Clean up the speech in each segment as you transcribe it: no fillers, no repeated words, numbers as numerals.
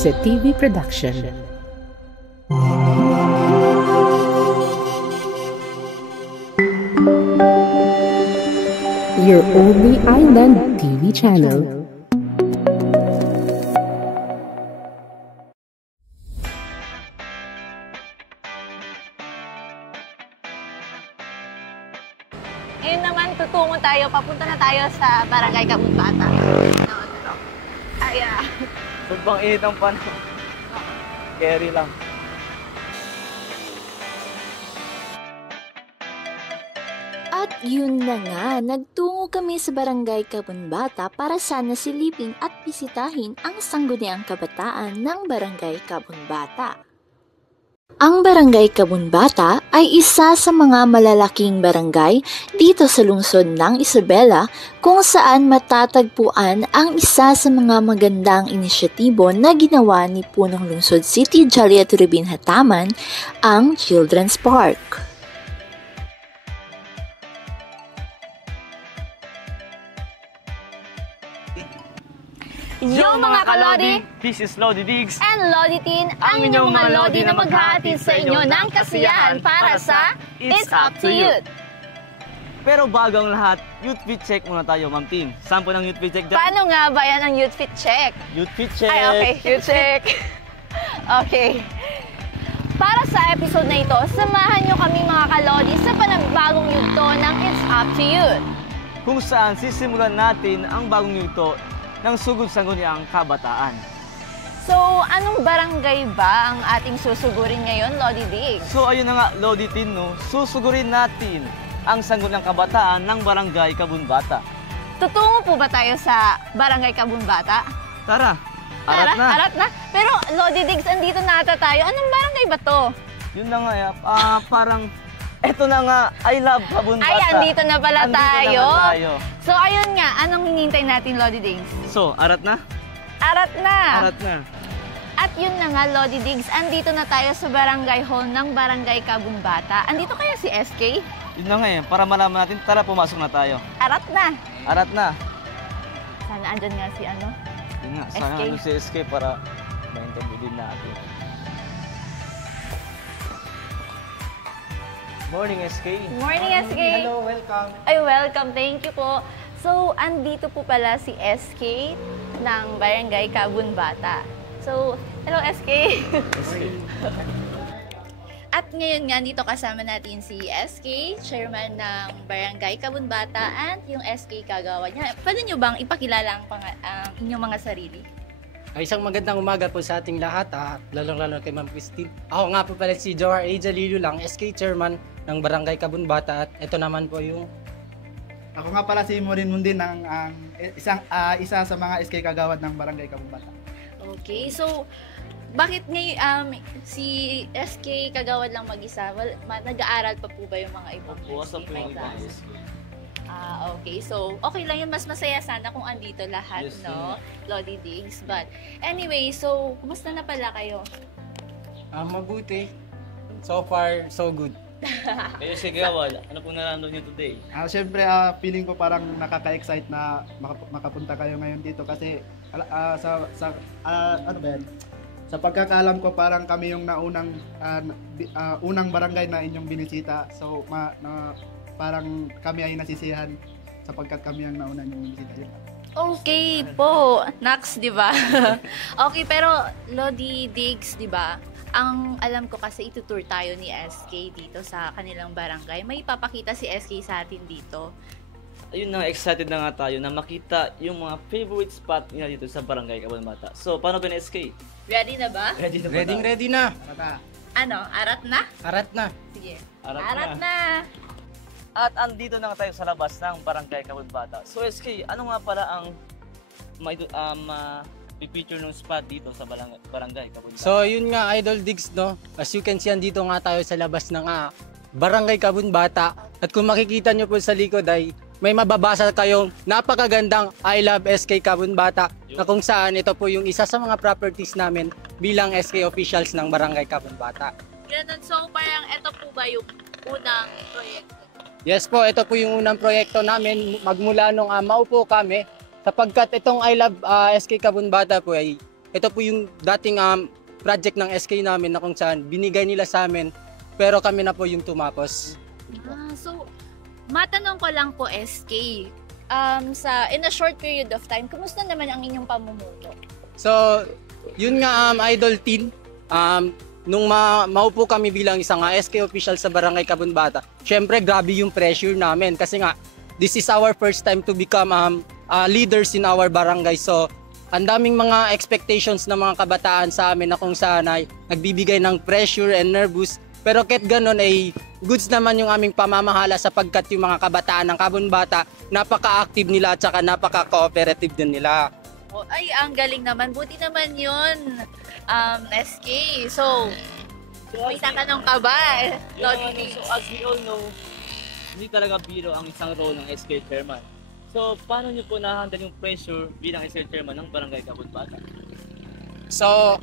sa TV production. Your only island TV channel. Ngayon naman, tutungo tayo. Papunta na tayo sa Barangay Kabunbata. Ay, Sobrang init ang panahon. Carry lang. At yun na nga, nagtungo kami sa Barangay Kabunbata para sana silipin at bisitahin ang sangguniang kabataan ng Barangay Kabunbata. Ang Barangay Kabunbata ay isa sa mga malalaking barangay dito sa lungsod ng Isabela kung saan matatagpuan ang isa sa mga magandang inisyatibo na ginawa ni Punong Lungsod City Joliet Rubin Hataman, ang Children's Park. Yo mga kalodi! This is Lodi Diggs And Lodi Teen, ang inyong mga Lodi na maghahatid sa inyo ng kasiyahan para sa It's Up to You! Pero bago ang lahat, youth fit check muna tayo, Ma'am Ting. Saan po ng youth fit check dyan? Paano nga ba yan ang youth fit check? Youth fit check! Ay, okay. Youth check. Okay. Para sa episode na ito, samahan nyo kami mga kalodi sa panagbagong yugto ng It's Up to You! Kung saan sisimulan natin ang bagong yugto ng sugod-sangguniang kabataan. So, anong barangay ba ang ating susugurin ngayon, Lodi Diggs? So ayun na nga, Lodi Teen, no? Susugurin natin ang sangguniang kabataan ng Barangay Kabunbata. Tutungo po ba tayo sa Barangay Kabunbata? Tara, arat na! Arat na? Pero, Lodi Diggs, andito na ata tayo. Anong barangay ba to? Yun na nga, parang eto na nga, I love Kabunbata. Ay, andito na pala Andito tayo. na tayo. So, ayun nga, anong hinihintay natin, Lodi Diggs? So, arat na? Arat na! Arat na. At yun na nga, Lodi Diggs, andito na tayo sa barangay hall ng Barangay Kabunbata. Andito kaya si SK? Yun na nga para malaman natin, tara pumasok na tayo. Arat na! Arat na. Sana andyan nga si ano? Yun nga, sana SK. ano si SK para ma-interview din natin. Morning, SK. Morning, SK! Hello, welcome. Ay, welcome. Thank you po. So, andito po pala si SK ng Barangay Kabunbata. So, hello SK! At ngayon nga, dito kasama natin si SK, chairman ng Barangay Kabunbata, and yung SK kagawa niya. Pwede nyo bang ipakilala ang inyong mga sarili? Ay, isang magandang umaga po sa ating lahat, lalong-lalo kay Ma'am Christine. Ako nga po pala si Joar A. Jalilo lang, SK chairman ng Barangay Kabunbata, at ito naman po yung... Ako nga pala si Morin Mundin, isa sa mga SK kagawad ng Barangay Kabunbata. Okay, so bakit ngayon si SK kagawad lang mag-isa? Well, nag-aaral pa po ba yung mga ibang SK members? Okay. So, okay lang yun. Mas masaya sana kung andito lahat, yes, no? Lodi Diggs. But, anyway, so, kumusta na pala kayo? Mabuti. So far, so good. Kayo si Gawad, ano pong nararamdaman niyo today? Siyempre, feeling ko parang nakaka-excite na makapunta kayo ngayon dito kasi ano ba yan? Sa pagkakaalam ko, parang kami yung unang barangay na inyong binisita. So, parang kami ay nasisiyahan sapagkat kami ang nauna niyong binisita. Okay po. Nax, di ba? Okay, pero Lodi Diggs, di ba? Ang alam ko kasi itutour tayo ni SK dito sa kanilang barangay. May ipapakita si SK sa atin dito. Ayun na, excited na nga tayo na makita yung mga favorite spot niya dito sa Barangay Kabunbata. So, paano ba na SK? Ready na ba? Ready na ba? Ready na. Ano? Arat na? Arat na. Sige. Arat na. At andito na nga tayo sa labas ng Barangay Kabunbata. So, SK, ano nga pala ang picture ng spot dito sa Barangay Kabunbata? So, yun nga, Idol Diggs, no? As you can see, andito nga tayo sa labas ng Barangay Kabunbata. At kung makikita nyo po sa likod ay may mababasa kayong napakagandang I Love SK Kabunbata, na kung saan ito po yung isa sa mga properties namin bilang SK officials ng Barangay Kabunbata. Ganun, so parang ito po ba yung unang proyekto? Yes po, ito po yung unang proyekto namin magmula nung maupo kami, sapagkat itong I Love SK Kabunbata po ay ito po yung dating project ng SK namin na kung saan binigay nila sa amin pero kami na po yung tumapos. So, matanong ko lang po, SK, in a short period of time, kumusta naman ang inyong pamumuno? So, yun nga Idol Teen, nung maupo kami bilang isang SK official sa Barangay Kabunbata, syempre grabe yung pressure namin kasi nga this is our first time to become leaders in our barangay. So, ang daming mga expectations ng mga kabataan sa amin na kung saan ay nagbibigay ng pressure and nervous. Pero kahit ganun ay goods naman yung aming pamamahala sapagkat yung mga kabataan ng Kabunbata, napaka-active nila at saka napaka-cooperative din nila. Ay, ang galing naman. Buti naman yun, SK. So, may tatanong ka ba? Lodi? So as we all know, hindi talaga biro ang isang role ng SK Chairman. So, paano nyo po na-handle yung pressure bilang SK Chairman ng Barangay Kabunbata? So,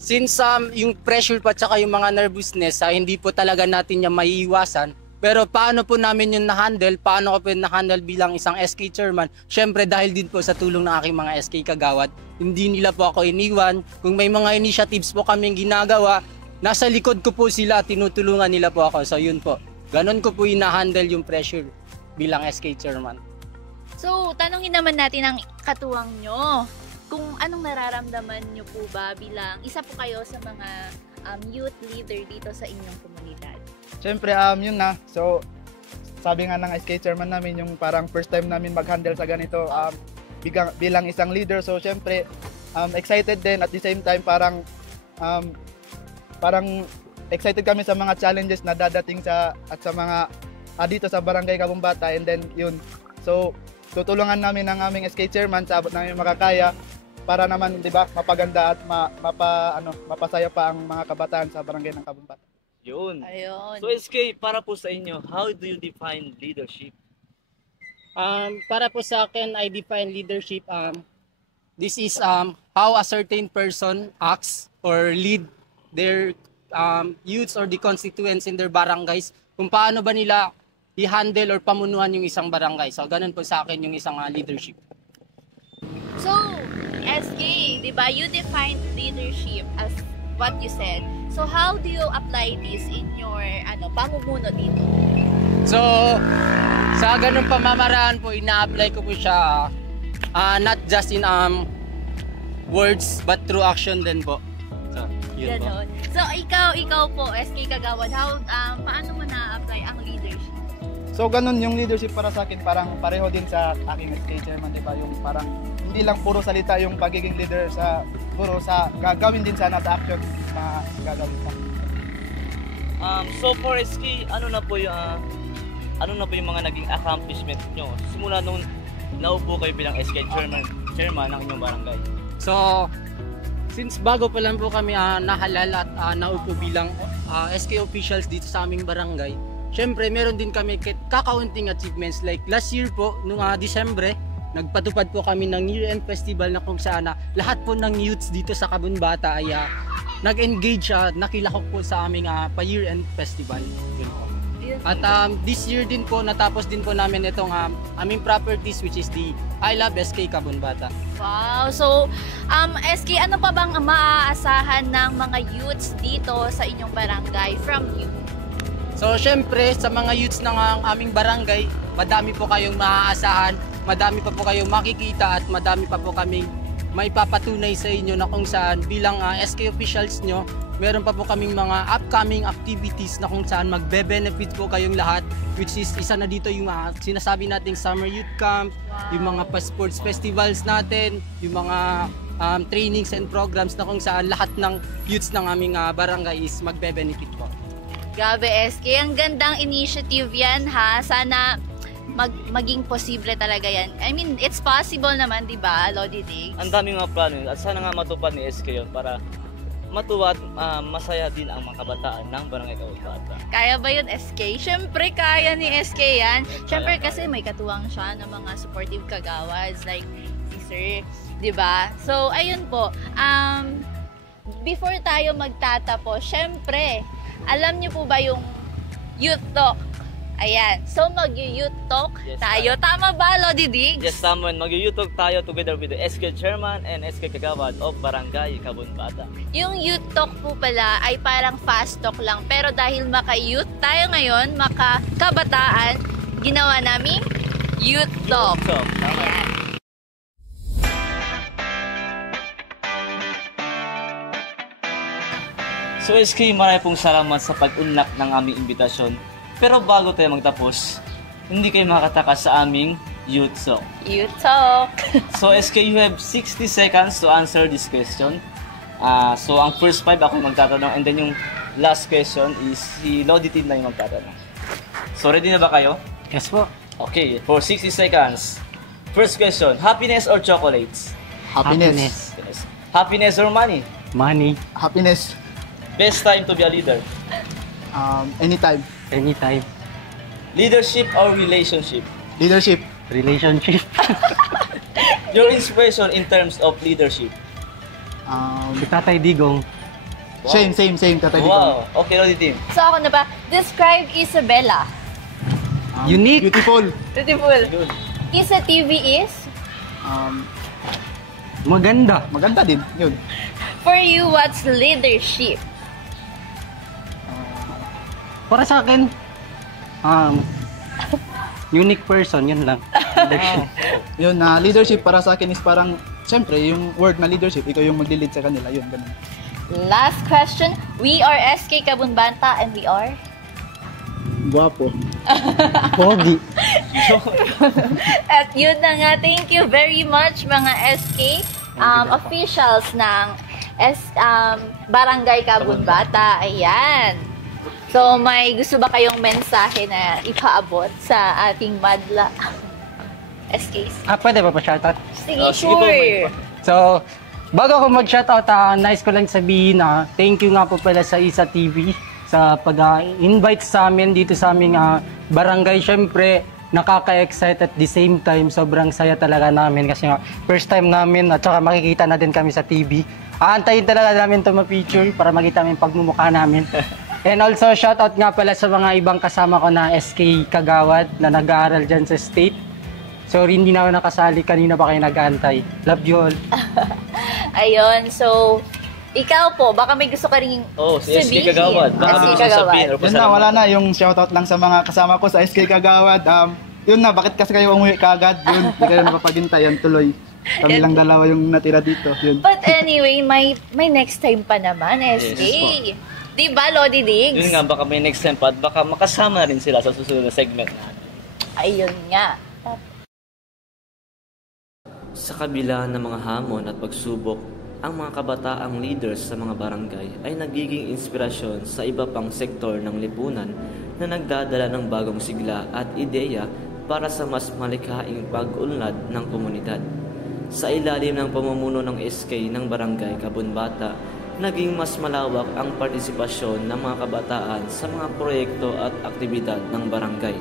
since yung pressure pa tsaka yung mga nervousness, hindi po talaga natin yung maiiwasan. Pero paano po namin yung na-handle, paano ko po yung na-handle bilang isang SK Chairman? Syempre dahil din po sa tulong ng aking mga SK kagawad, hindi nila po ako iniwan. Kung may mga initiatives po kaming ginagawa, nasa likod ko po sila, tinutulungan nila po ako. So yun po, ganon ko po yung na-handle yung pressure bilang SK Chairman. So, tanongin naman natin ang katuwang nyo. Kung anong nararamdaman nyo po ba bilang isa po kayo sa mga youth leader dito sa inyong komunidad? Siyempre, yun na. So, sabi nga ng SK Chairman namin, yung parang first time namin mag-handle sa ganito bilang isang leader. So, siyempre, excited din. At the same time, parang excited kami sa mga challenges na dadating sa mga dito sa Barangay Kabunbata. And then, yun. So, tutulungan namin ng aming SK Chairman sa abot namin makakaya para naman, di ba, mapaganda at mapasaya pa ang mga kabataan sa Barangay ng Kabunbata. Yun. Ayun. So SK, para po sa inyo, how do you define leadership? Para po sa akin, I define leadership, this is how a certain person acts or lead their youths or the constituents in their barangays, kung paano ba nila i-handle or pamunuan yung isang barangay. So ganun po sa akin yung isang leadership. So, SK, di ba, you defined leadership as what you said. So, how do you apply this in your pamumuno dito? So, sa ganung pamamaraan po, ina-apply ko po siya not just in words but through action din po. So, yun po. Ganon. So, ikaw po, SK Kagawad, paano mo na-apply ang leadership? So, ganun yung leadership para sa akin, parang pareho din sa aking SK Chairman, di ba? Yung parang hindi lang puro salita yung pagiging leader, puro sa gagawin din sana sa action na gagawin sa. So for SK, ano na po yung mga naging accomplishment nyo simula nung naupo kayo bilang SK Chairman ng inyong barangay? So, since bago pa lang po kami nahalal at naupo bilang SK officials dito sa aming barangay, syempre meron din kami kakaunting achievements. Like last year po, nung Disyembre, nagpatupad po kami ng year-end festival na kung saan lahat po ng youths dito sa Kabunbata ay nag-engage, nakilahok po sa aming pa-year-end festival. Yun po. At this year din po, natapos din po namin itong aming properties, which is the I Love SK Kabunbata. Wow! So, SK, ano pa bang maaasahan ng mga youths dito sa inyong barangay from you? So, syempre, sa mga youths ng aming barangay, madami po kayong maaasahan, madami pa po kayong makikita at madami pa po kaming may papatunay sa inyo na kung saan bilang SK officials nyo, meron pa po kaming mga upcoming activities na kung saan magbe-benefit po kayong lahat, which is isa na dito yung sinasabi nating Summer Youth Camp, yung mga sports festivals natin, yung mga trainings and programs na kung saan lahat ng youths ng aming barangay is magbe-benefit po. Grabe, SK. Ang gandang initiative yan, ha? Sana maging posible talaga yan. I mean, it's possible naman, di ba, Lodi Diggs? Ang daming mga plano yun at sana nga matupad ni SK yun para matuwa at masaya din ang mga kabataan ng Barangay Kabunbata. Kaya ba yun, SK? Siyempre, kaya ni SK yan. Siyempre, kasi may katuwang siya ng mga supportive kagawads like si Sir, di ba? So, ayun po. Before tayo magtatapos, siyempre, alam niyo po ba yung Youth Talk Ayan. So, mag-youth talk Yes, tayo. Tama ba, Lodi Diggs? Yes, tama. Mag-YouTube tayo together with the SK Chairman and SK Kagawad of Barangay Kabunbata. Yung youth talk po pala ay parang fast talk lang. Pero dahil maka-youth tayo ngayon, maka-kabataan, ginawa naming youth talk. So, tama. Ayan. So SK, marami pong salamat sa pag-unlock ng aming imbitasyon. Pero bago tayo magtapos, hindi kayo makatakas sa aming youth talk. Youth talk. So SK, you have 60 seconds to answer this question. So ang first 5 ako magtatanong and then yung last question is si Lodi Team na yung magtatanong. So ready na ba kayo? Yes po. Okay, for 60 seconds. First question, happiness or chocolates? Happiness. Yes. Happiness or money? Money. Happiness. Best time to be a leader? Anytime. Anytime. Leadership or relationship? Leadership. Relationship. Your inspiration in terms of leadership? Si Tatay Digong. Same. Tatay Digong. Wow, okay, Lodi Team. So ako na ba? Describe Isabella. Unique. Beautiful. Beautiful. Good. Isa TV is? Maganda. Maganda din. Yun. For you, what's leadership? Para sa akin, unique person, yun lang. Yun, leadership para sa akin is parang, syempre, yung word na leadership, ikaw yung mag-lead sa kanila. Yun, ganun. Last question. We are SK Kabunbata and we are? Guwapo. Pogi. At yun na nga, thank you very much mga SK officials ng Barangay Kabunbata. Ayan. So, may gusto ba kayong mensahe na ipaabot sa ating madla SKs? Pwede ba pa-shoutout? Sige, Sige po, sure. So, bago ako mag-shoutout, nice ko lang sabihin na thank you nga po pala sa Isa TV sa pag-invite sa amin dito sa aming barangay. Syempre, nakaka-excite at the same time, sobrang saya talaga namin kasi nga first time namin at saka makikita na din kami sa TV. Aantayin talaga namin ito ma-feature para makita namin pagmumukha namin. And also, shoutout nga pala sa mga ibang kasama ko na SK Kagawad na nag-aaral dyan sa state. Sorry, hindi na ako nakasali. Kanina pa kayo nag-aantay. Love you all. Ayun, so, ikaw po, baka may gusto ka rin si SK Kagawad. Baka may gusto sabihin or Yun na, wala na. Yung shoutout lang sa mga kasama ko sa SK Kagawad. Yun na, bakit kasi kayo umuwi kaagad? Yun, hindi kayo napapaghintay. Yan tuloy. Kami lang dalawa yung natira dito. Yun. But anyway, may next time pa naman, SK. Yes, Diba, Lodi Diggs? Yun nga, baka may next time pa at baka makasama rin sila sa susunod na segment natin. Ayun nga. Sa kabila ng mga hamon at pagsubok, ang mga kabataang leaders sa mga barangay ay nagiging inspirasyon sa iba pang sektor ng lipunan na nagdadala ng bagong sigla at ideya para sa mas malikhaing pag-unlad ng komunidad. Sa ilalim ng pamumuno ng SK ng Barangay Kabunbata, naging mas malawak ang partisipasyon ng mga kabataan sa mga proyekto at aktibidad ng barangay.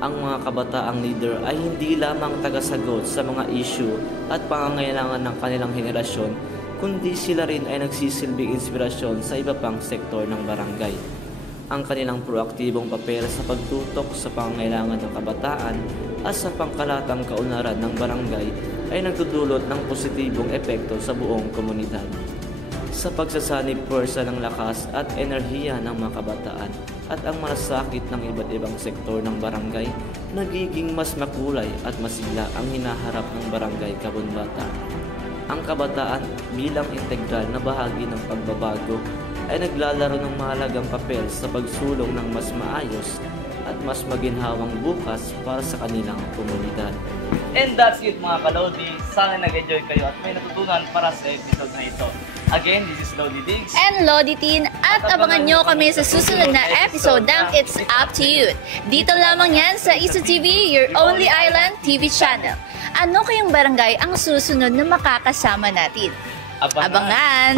Ang mga kabataang leader ay hindi lamang tagasagot sa mga issue at pangangailangan ng kanilang henerasyon, kundi sila rin ay nagsisilbing inspirasyon sa iba pang sektor ng barangay. Ang kanilang proaktibong papel sa pagtutok sa pangangailangan ng kabataan at sa pangkalatang kaunlaran ng barangay ay nagdudulot ng positibong epekto sa buong komunidad. Sa pagsasanib puwersa ng lakas at enerhiya ng mga kabataan at ang malasakit ng iba't ibang sektor ng barangay, nagiging mas makulay at masigla ang hinaharap ng Barangay Kabunbata. Ang kabataan bilang integral na bahagi ng pagbabago ay naglalaro ng mahalagang papel sa pagsulong ng mas maayos at mas maginhawang bukas para sa kanilang komunidad. And that's it mga kalodi. Sana nag-enjoy kayo at may natutunan para sa episode na ito. Again, this is Lodi Diggs. And Lodi Teen. At abangan nyo kami sa susunod na episode ng It's Up to You. Dito lamang yan sa Isa TV, your only island TV channel. Ano kayong barangay ang susunod na makakasama natin? Abangan!